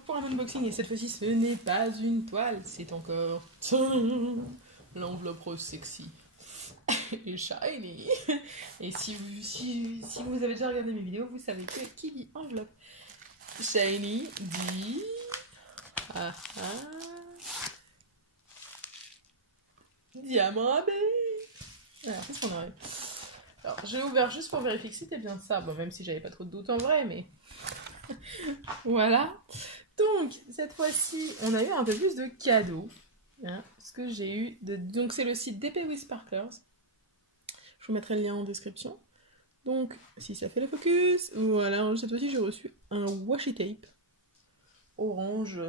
retrouve pour un unboxing et cette fois-ci ce n'est pas une toile, c'est encore l'enveloppe rose sexy et shiny. Et si vous avez déjà regardé mes vidéos, vous savez que qui dit enveloppe shiny dit diamant AB. Alors qu'est-ce qu'on arrive? Alors j'ai ouvert juste pour vérifier que c'était bien ça, bon, même si j'avais pas trop de doutes en vrai, mais voilà. Donc, cette fois-ci, on a eu un peu plus de cadeaux. Hein, ce que j'ai eu de... Donc, c'est le site DP with Sparklers. Je vous mettrai le lien en description. Donc, si ça fait le focus, voilà, cette fois-ci, j'ai reçu un washi tape. Orange,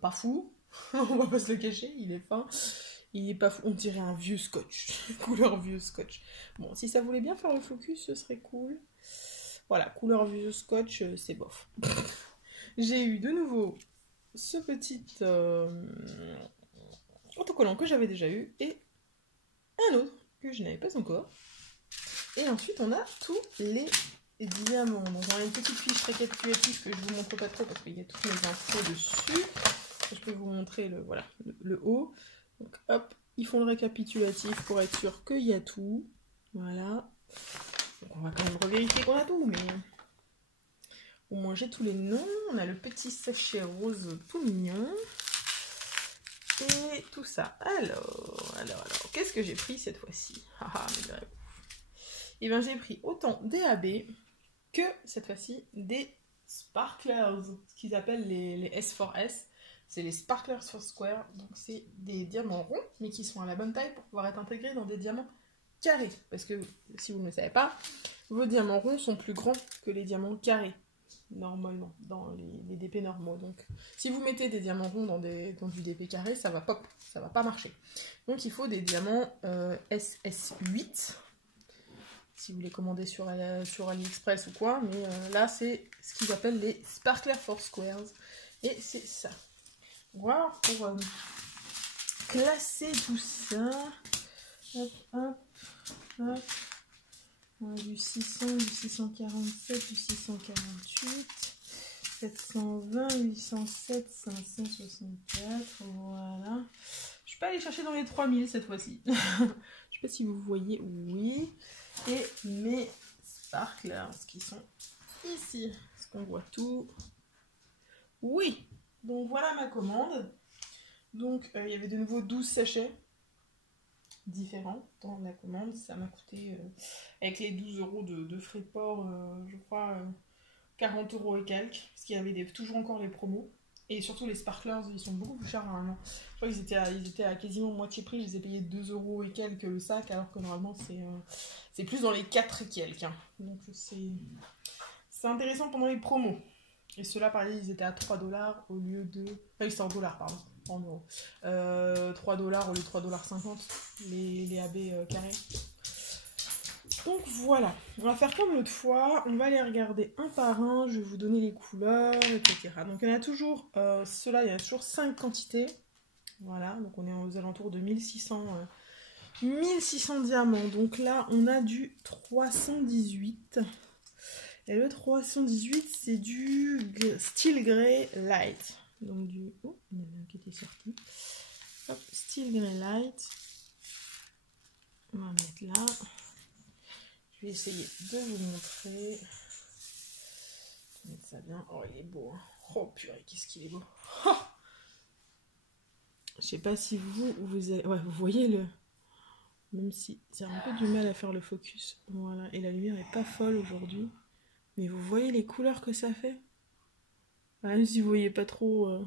pas fou. On va pas se le cacher, il est fin. Il est pas fou, on dirait un vieux scotch. Couleur vieux scotch. Bon, si ça voulait bien faire le focus, ce serait cool. Voilà, couleur vieux scotch, c'est bof. J'ai eu de nouveau ce petit autocollant que j'avais déjà eu et un autre que je n'avais pas encore. Et ensuite, on a tous les diamants. Donc, on a une petite fiche récapitulative que je vous montre pas trop parce qu'il y a toutes mes infos dessus. Je peux vous montrer le haut. Donc, hop, ils font le récapitulatif pour être sûr qu'il y a tout. Voilà. Donc, on va quand même revérifier qu'on a tout, mais... Au moins j'ai tous les noms. On a le petit sachet rose tout mignon. Et tout ça. Alors, qu'est-ce que j'ai pris cette fois-ci? Et bien j'ai pris autant des AB que cette fois-ci des Sparklers. Ce qu'ils appellent les S4S. C'est les Sparklers for Square. Donc c'est des diamants ronds, mais qui sont à la bonne taille pour pouvoir être intégrés dans des diamants carrés. Parce que si vous ne le savez pas, vos diamants ronds sont plus grands que les diamants carrés. Normalement, dans les DP normaux. Donc, si vous mettez des diamants ronds dans du DP carré, ça va pop, ça va pas marcher. Donc, il faut des diamants SS8, si vous les commandez sur AliExpress ou quoi, mais là, c'est ce qu'ils appellent les Sparkler for Squares, et c'est ça. Voilà, pour classer tout ça. Hop, hop, hop. Du 600, du 647, du 648, 720, 807, 564, voilà. Je vais pas aller chercher dans les 3000 cette fois-ci. Je sais pas si vous voyez, oui. Et mes sparklers qui sont ici. Est-ce qu'on voit tout? Oui. Donc voilà ma commande. Donc il y avait de nouveau 12 sachets différents dans la commande. Ça m'a coûté, avec les 12 € de frais de port, je crois 40 € et quelques, parce qu'il y avait toujours encore les promos. Et surtout les sparklers, ils sont beaucoup plus chers normalement. Je crois qu'ils étaient à quasiment moitié prix. Je les ai payés 2 € et quelques le sac, alors que normalement c'est plus dans les 4 et quelques. Hein. Donc c'est intéressant pendant les promos. Et ceux-là, pareil, ils étaient à 3 $ au lieu de... Enfin, c'est en dollars, pardon. En euros. 3 $ au lieu de 3,50 $, les AB carrés. Donc voilà, on va faire comme l'autre fois, on va les regarder un par un, je vais vous donner les couleurs, etc. Donc il y en a toujours, ceux-là, il y en a toujours 5 quantités. Voilà, donc on est aux alentours de 1600 diamants. Donc là, on a du 318. Et le 318, c'est du Steel Grey Light. Donc du... Oh, il y en a un qui était sorti. Hop, Steel Grey Light. On va mettre là. Je vais essayer de vous montrer. Je vais mettre ça bien. Oh, il est beau. Hein. Oh, purée, qu'est-ce qu'il est beau. Oh, je sais pas si vous avez... Ouais, vous voyez le... Même si j'ai un peu du mal à faire le focus. Voilà, et la lumière est pas folle aujourd'hui. Mais vous voyez les couleurs que ça fait? Même si vous voyez pas trop,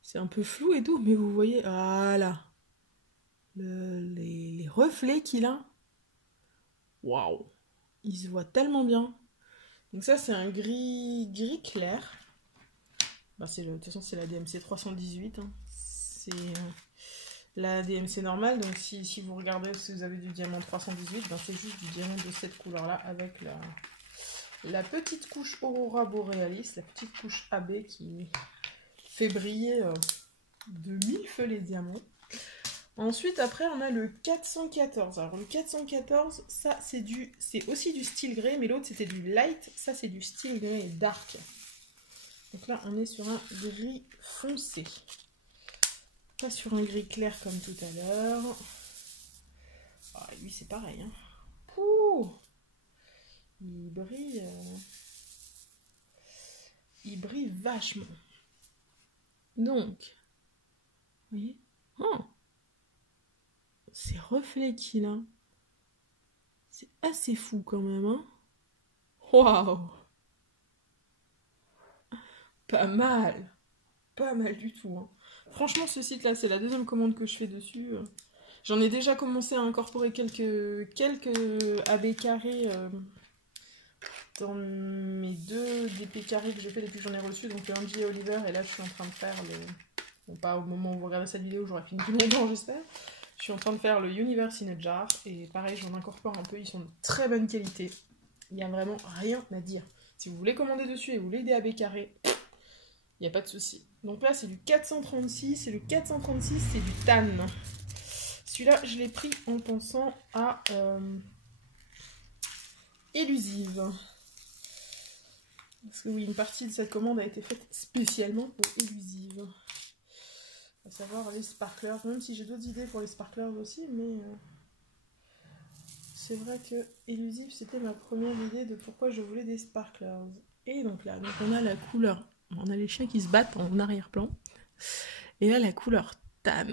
c'est un peu flou et tout, mais vous voyez, voilà, les reflets qu'il a. Waouh, il se voit tellement bien. Donc ça, c'est un gris clair. Bah, de toute façon, c'est la DMC 318. Hein. C'est la DMC normale. Donc si vous regardez, si vous avez du diamant 318, ben, c'est juste du diamant de cette couleur-là avec la petite couche Aurora Borealis, la petite couche AB qui fait briller de mille feux les diamants. Ensuite, après, on a le 414. Alors, le 414, ça, c'est aussi du Steel Grey, mais l'autre, c'était du Light. Ça, c'est du Steel Grey Dark. Donc là, on est sur un gris foncé. Pas sur un gris clair comme tout à l'heure. Ah, lui, c'est pareil. Hein. Ouh, il brille. Il brille vachement. Donc, vous voyez, oh, ces reflets qu'il a, c'est assez fou quand même. Hein. Waouh! Pas mal. Pas mal du tout. Hein. Franchement, ce site-là, c'est la deuxième commande que je fais dessus. J'en ai déjà commencé à incorporer quelques AB carrés dans mes 2 DP carrés que j'ai fait depuis que j'en ai reçu. Donc le MJ Oliver, et là, je suis en train de faire le... Bon, pas au moment où vous regardez cette vidéo, j'aurai fini du montant, j'espère. Je suis en train de faire le Universe in a Jar. Et pareil, j'en incorpore un peu. Ils sont de très bonne qualité. Il n'y a vraiment rien à dire. Si vous voulez commander dessus et vous voulez des AB carrés, il n'y a pas de souci. Donc là, c'est du 436. Et le 436, c'est du tan. Celui-là, je l'ai pris en pensant à Élusive. Parce que oui, une partie de cette commande a été faite spécialement pour Élusive. À savoir les sparklers, même si j'ai d'autres idées pour les sparklers aussi, mais c'est vrai que Élusive, c'était ma première idée de pourquoi je voulais des sparklers. Et donc là, donc on a la couleur, on a les chiens qui se battent en arrière-plan, et là la couleur tan,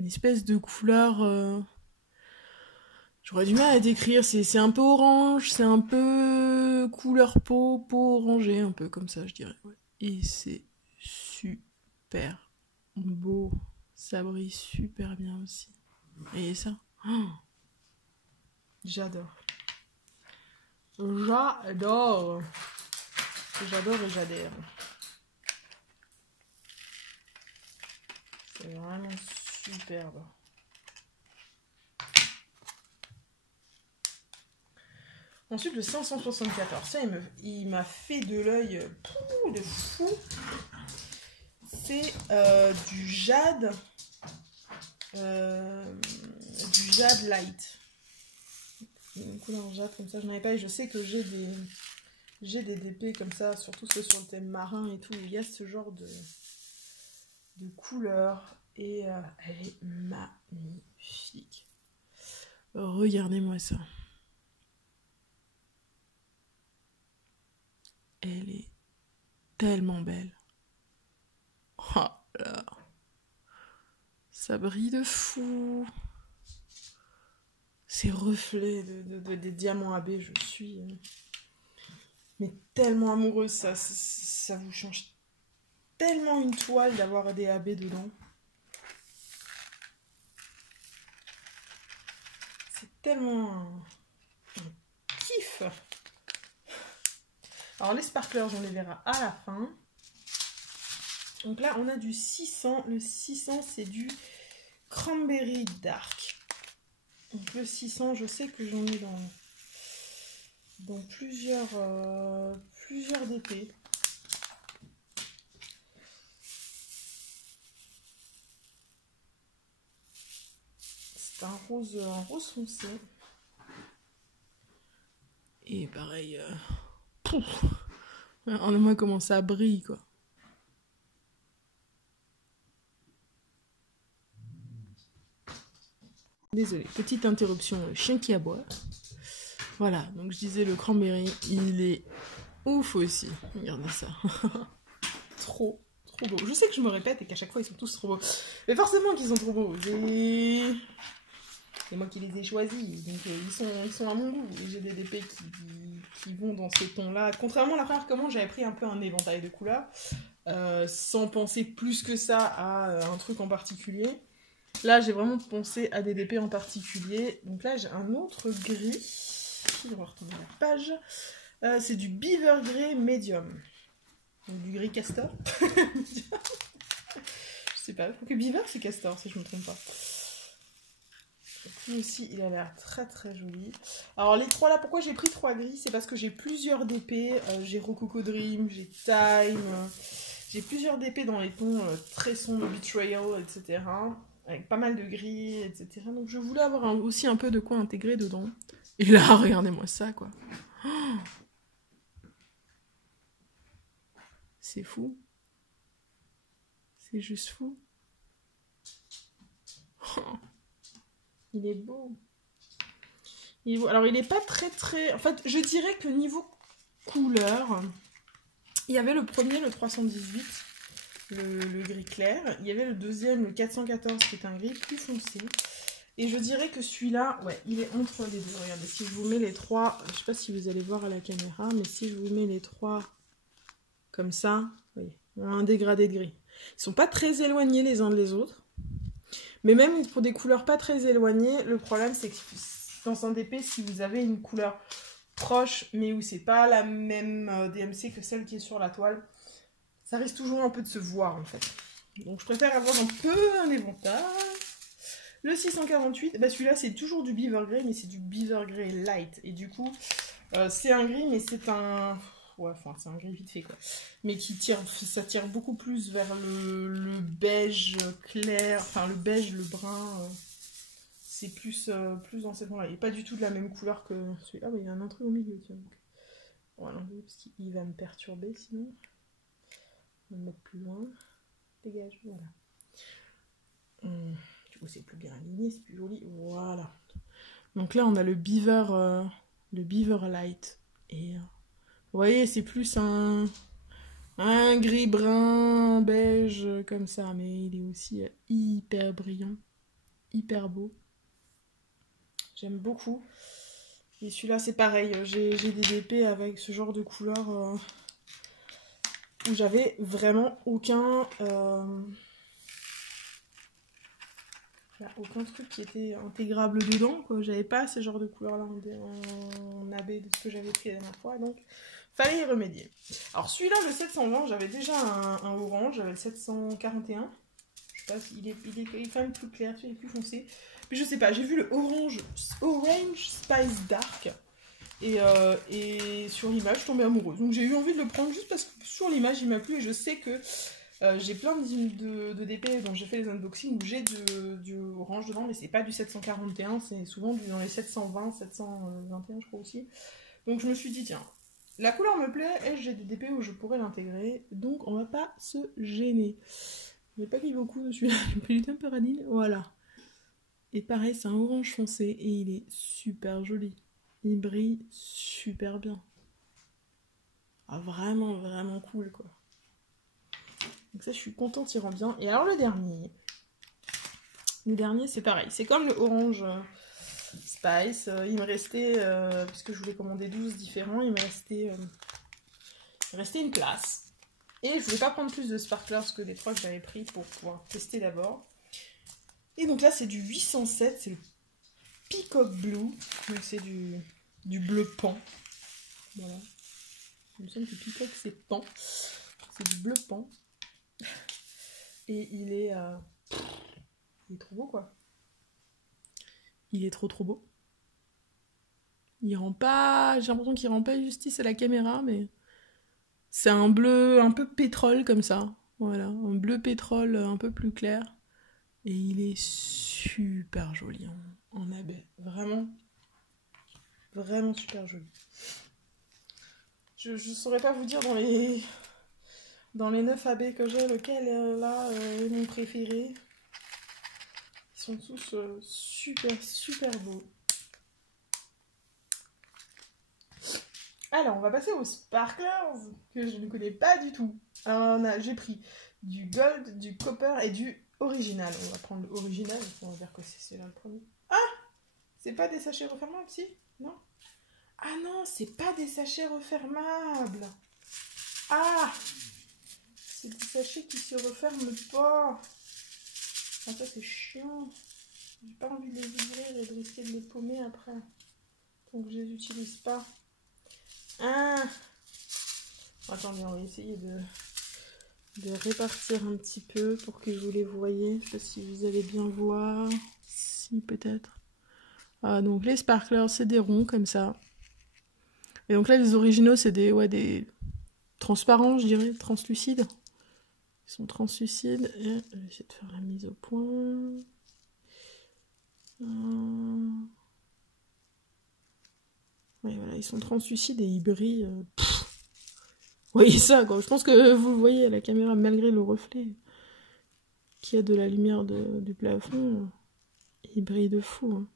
une espèce de couleur, j'aurais du mal à décrire, c'est un peu orange, c'est un peu couleur peau orangée, un peu comme ça je dirais, ouais. Et c'est super beau, ça brille super bien aussi. Et ça, oh, j'adore. J'adore. J'adore et j'adhère. C'est vraiment superbe. Ensuite, le 574. Ça, il m'a fait de l'œil de fou. C'est du jade. Du jade light. Une couleur jade comme ça, je n'en avais pas. Et je sais que j'ai des DP comme ça, surtout ceux sur le thème marin et tout. Il y a ce genre de couleur. Et elle est magnifique. Regardez-moi ça. Elle est tellement belle. Oh là. Ça brille de fou. Ces reflets des diamants AB, je suis mais tellement amoureuse. Ça vous change tellement une toile d'avoir des AB dedans. C'est tellement un kiff. Alors les sparklers, on les verra à la fin. Donc là, on a du 600. Le 600, c'est du Cranberry Dark. Donc le 600, je sais que j'en ai dans plusieurs DP. C'est un rose foncé. Et pareil, en un mois comment ça brille quoi. Désolée, petite interruption, le chien qui aboie. Voilà, donc je disais le cranberry, il est ouf aussi. Regardez ça. Trop beau. Je sais que je me répète et qu'à chaque fois ils sont tous trop beaux. Mais forcément qu'ils sont trop beaux. C'est moi qui les ai choisis. Donc ils sont à mon goût. J'ai des DP qui vont dans ces tons-là. Contrairement à la première commande, j'avais pris un peu un éventail de couleurs. Sans penser plus que ça à un truc en particulier. Là, j'ai vraiment pensé à des DP en particulier. Donc là, j'ai un autre gris. Je vais retourner la page. C'est du Beaver Grey Medium. Donc du gris castor. Je sais pas. Faut que Beaver, c'est castor, si je me trompe pas. Lui aussi, il a l'air très très joli. Alors les trois là, pourquoi j'ai pris 3 gris? C'est parce que j'ai plusieurs DP. J'ai Rococo Dream, j'ai Time. J'ai plusieurs DP dans les tons très sombres, Betrayal, etc. Avec pas mal de gris, etc. Donc je voulais avoir aussi un peu de quoi intégrer dedans. Et là, regardez-moi ça, quoi. Oh, C'est fou. C'est juste fou. Il est beau. Alors, il est pas très... En fait, je dirais que niveau couleur, il y avait le premier, le 318, le gris clair. Il y avait le deuxième, le 414, qui est un gris plus foncé. Et je dirais que celui-là, ouais, il est entre les deux. Regardez, si je vous mets les trois... Je sais pas si vous allez voir à la caméra, mais si je vous mets les trois comme ça, vous voyez, il y a un dégradé de gris. Ils sont pas très éloignés les uns des autres. Mais même pour des couleurs pas très éloignées, le problème c'est que dans un DP, si vous avez une couleur proche, mais où c'est pas la même DMC que celle qui est sur la toile, ça risque toujours un peu de se voir en fait. Donc je préfère avoir un peu un éventail. Le 648, bah celui-là c'est toujours du Beaver Grey, mais c'est du Beaver Grey Light. Et du coup, c'est un gris, mais c'est un... Ouais, enfin c'est un gris vite fait quoi. Mais qui tire, ça tire beaucoup plus vers le beige clair, enfin le beige, le brun. C'est plus dans ces tons-là. Il n'est pas du tout de la même couleur que celui-là. Ah bah il y a un truc au milieu, tiens. On va l'enlever parce qu'il va me perturber sinon. On va le mettre plus loin. Dégage, voilà. Du coup c'est plus bien aligné, c'est plus joli. Voilà. Donc là on a le Beaver Light. Et vous voyez c'est plus un gris brun beige comme ça, mais il est aussi hyper brillant, hyper beau. J'aime beaucoup. Et celui-là c'est pareil, j'ai des DP avec ce genre de couleur où j'avais vraiment aucun truc qui était intégrable dedans, quoi. J'avais pas ce genre de couleur là en AB de ce que j'avais pris la dernière fois, donc fallait y remédier. Alors celui-là, le 720, j'avais déjà un orange, j'avais le 741. Je sais pas, il est quand même plus clair, il est plus foncé. Mais je sais pas, j'ai vu le Orange Spice Dark. Et sur l'image, je tombais amoureuse. Donc j'ai eu envie de le prendre juste parce que sur l'image, il m'a plu. Et je sais que j'ai plein de DP dont j'ai fait les unboxings où j'ai du orange dedans. Mais c'est pas du 741, c'est souvent dans les 720, 721 je crois aussi. Donc je me suis dit, tiens, la couleur me plaît et j'ai des DP où je pourrais l'intégrer. Donc on va pas se gêner. J'ai pas mis beaucoup dessus, j'ai mis du Temperadine, voilà. Et pareil, c'est un orange foncé et il est super joli. Il brille super bien. Ah, vraiment, vraiment cool, quoi. Donc ça, je suis contente, il rend bien. Et alors, le dernier, c'est pareil. C'est comme le Orange Spice. Il me restait, puisque je voulais commander 12 différents, il me restait une place. Et je voulais pas prendre plus de sparklers que les 3 que j'avais pris pour pouvoir tester d'abord. Et donc là, c'est du 807, c'est le Peacock Blue. Donc c'est du bleu pan. Voilà. Il me semble que Peacock, c'est pan. C'est du bleu pan. Et il est trop beau, quoi. Il est trop beau. Il rend pas... J'ai l'impression qu'il rend pas justice à la caméra, mais... C'est un bleu un peu pétrole, comme ça. Voilà, un bleu pétrole un peu plus clair. Et il est super joli en abeille. Vraiment, vraiment super joli. Je saurais pas vous dire dans les 9 AB que j'ai, lequel là est mon préféré. Ils sont tous super beaux. Alors, on va passer aux sparklers que je ne connais pas du tout. Alors, j'ai pris du gold, du copper et du original. On va prendre l'original, on va voir que c'est là le premier. Ah! C'est pas des sachets refermables, si? Non? Ah non, c'est pas des sachets refermables. Ah! C'est des sachets qui se referment pas. Ah, ça c'est chiant. J'ai pas envie de les ouvrir et de risquer de les paumer après. Donc je les utilise pas. Ah! Attendez, on va essayer de répartir un petit peu pour que vous les voyez. Je sais pas si vous allez bien voir. Si, peut-être. Ah, donc les sparklers, c'est des ronds comme ça. Et donc là, les originaux, c'est des transparents, je dirais, translucides. Ils sont translucides. Et je vais essayer de faire la mise au point. Oui, voilà, ils sont translucides et ils brillent. voyez ça, quoi. Je pense que vous le voyez à la caméra, malgré le reflet qu'il y a de la lumière du plafond. Il brille de fou. Hein.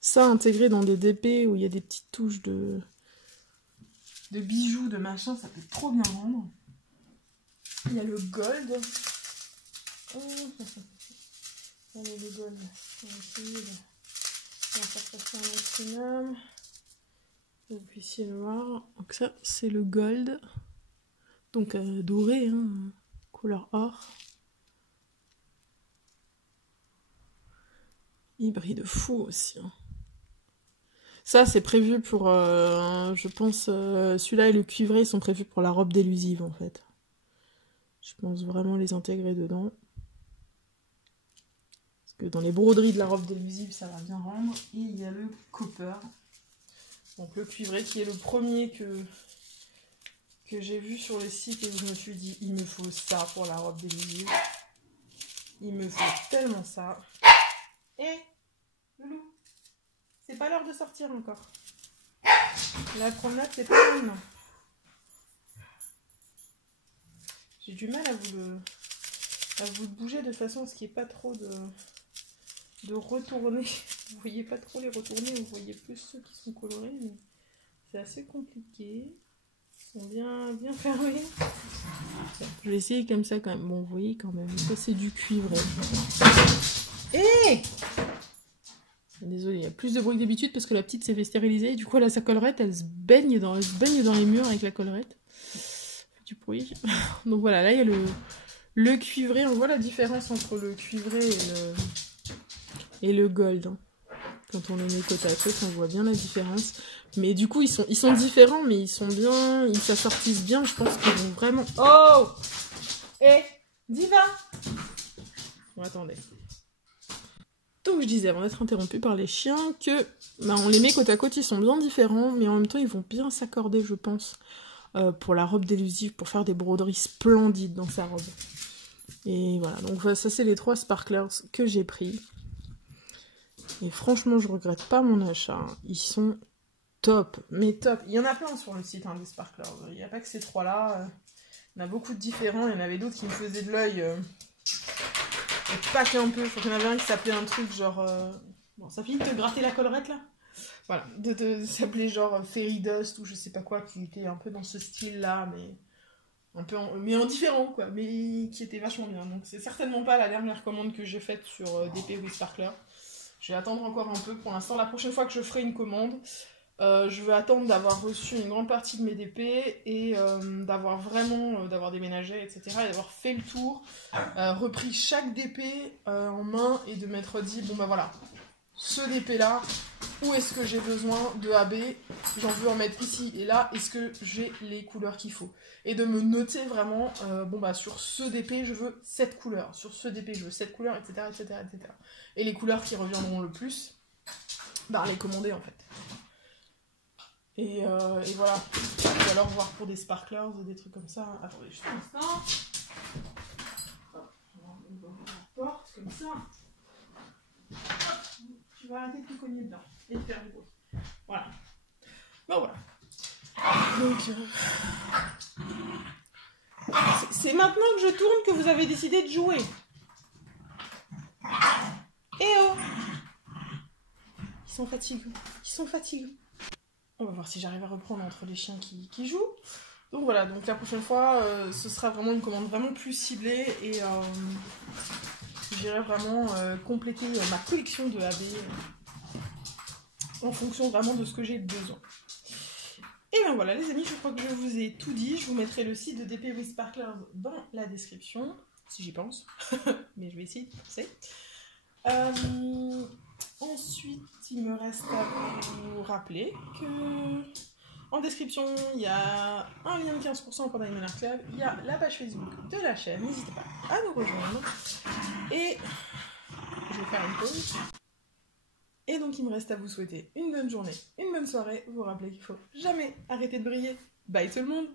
Ça, intégré dans des DP où il y a des petites touches de bijoux, de machin, ça peut trop bien rendre. Il y a le gold. Allez, le gold. On va essayer de faire passer un maximum. Et puis ici, le noir. Donc ça, c'est le gold. Donc doré, hein, couleur or. Il brille de fou aussi. Hein. Ça, c'est prévu pour... je pense, celui-là et le cuivré, ils sont prévus pour la robe d'élusive, en fait. Je pense vraiment les intégrer dedans. Parce que dans les broderies de la robe d'élusive, ça va bien rendre. Et il y a le copper. Donc le cuivré, qui est le premier que j'ai vu sur le site et où je me suis dit, il me faut ça pour la robe d'élusive. Il me faut tellement ça. Et... Loulou, c'est pas l'heure de sortir encore. La promenade, c'est pas maintenant. J'ai du mal à vous le bouger de façon à ce qu'il n'y ait pas trop de retourner. Vous voyez pas trop les retourner, vous voyez plus ceux qui sont colorés, mais c'est assez compliqué. Ils sont bien fermés. Je vais essayer comme ça quand même. Bon, vous voyez quand même, ça c'est du cuivré. Hé! Désolée, il y a plus de bruit que d'habitude parce que la petite s'est fait stériliser. Et du coup, elle a sa collerette, elle se baigne dans les murs avec la collerette. Du bruit. Donc voilà, là, il y a le cuivré. On voit la différence entre le cuivré et le gold. Hein. Quand on les met côte à côte, on voit bien la différence. Mais du coup, ils sont différents, mais ils sont bien... Ils s'assortissent bien. Je pense qu'ils vont vraiment... Oh! Diva! Bon, attendez. Donc je disais avant d'être interrompue par les chiens que on les met côte à côte, ils sont bien différents, mais en même temps ils vont bien s'accorder, je pense, pour la robe d'élusive, pour faire des broderies splendides dans sa robe. Et voilà, donc ça c'est les 3 sparklers que j'ai pris. Et franchement je regrette pas mon achat, ils sont top, mais top. Il y en a plein sur le site, hein, des sparklers, il n'y a pas que ces 3 là, il y en a beaucoup de différents, il y en avait d'autres qui me faisaient de l'œil... Pas qu'un peu, je crois qu'il y en avait un qui s'appelait un truc genre... Bon, ça finit de te gratter la collerette là. Voilà, de s'appeler genre Fairy Dust ou je sais pas quoi, qui était un peu dans ce style là, mais un peu en différent quoi, mais qui était vachement bien. Donc c'est certainement pas la dernière commande que j'ai faite sur DP with Sparkler. Je vais attendre encore un peu. Pour l'instant, la prochaine fois que je ferai une commande, je vais attendre d'avoir reçu une grande partie de mes DP et d'avoir déménagé, etc. Et d'avoir fait le tour, repris chaque DP en main et de m'être dit, bon bah voilà, ce DP là, où est-ce que j'ai besoin de AB, j'en veux en mettre ici et là, est-ce que j'ai les couleurs qu'il faut. Et de me noter vraiment, bon bah sur ce DP je veux cette couleur, sur ce DP je veux cette couleur, etc. etc., etc. Et les couleurs qui reviendront le plus, bah les commander en fait. Et voilà. Ou alors voir pour des sparklers ou des trucs comme ça. Attendez juste un instant. Hop, on va ouvrir la porte comme ça. Hop, tu vas arrêter de te cogner dedans et de faire du bruit. Voilà. Bon voilà. Donc c'est maintenant que je tourne que vous avez décidé de jouer. Eh oh! Ils sont fatigués. Ils sont fatigués. On va voir si j'arrive à reprendre entre les chiens qui jouent. Donc voilà, donc la prochaine fois, ce sera vraiment une commande vraiment plus ciblée et j'irai vraiment compléter ma collection de AB en fonction vraiment de ce que j'ai besoin. Et bien voilà les amis, je crois que je vous ai tout dit. Je vous mettrai le site de DP with Sparklers dans la description, si j'y pense, mais je vais essayer de penser. Ensuite, il me reste à vous rappeler que en description, il y a un lien de 15% pour Diamond Art Club, il y a la page Facebook de la chaîne, n'hésitez pas à nous rejoindre. Et je vais faire une pause. Et donc, il me reste à vous souhaiter une bonne journée, une bonne soirée, vous rappeler qu'il faut jamais arrêter de briller. Bye tout le monde!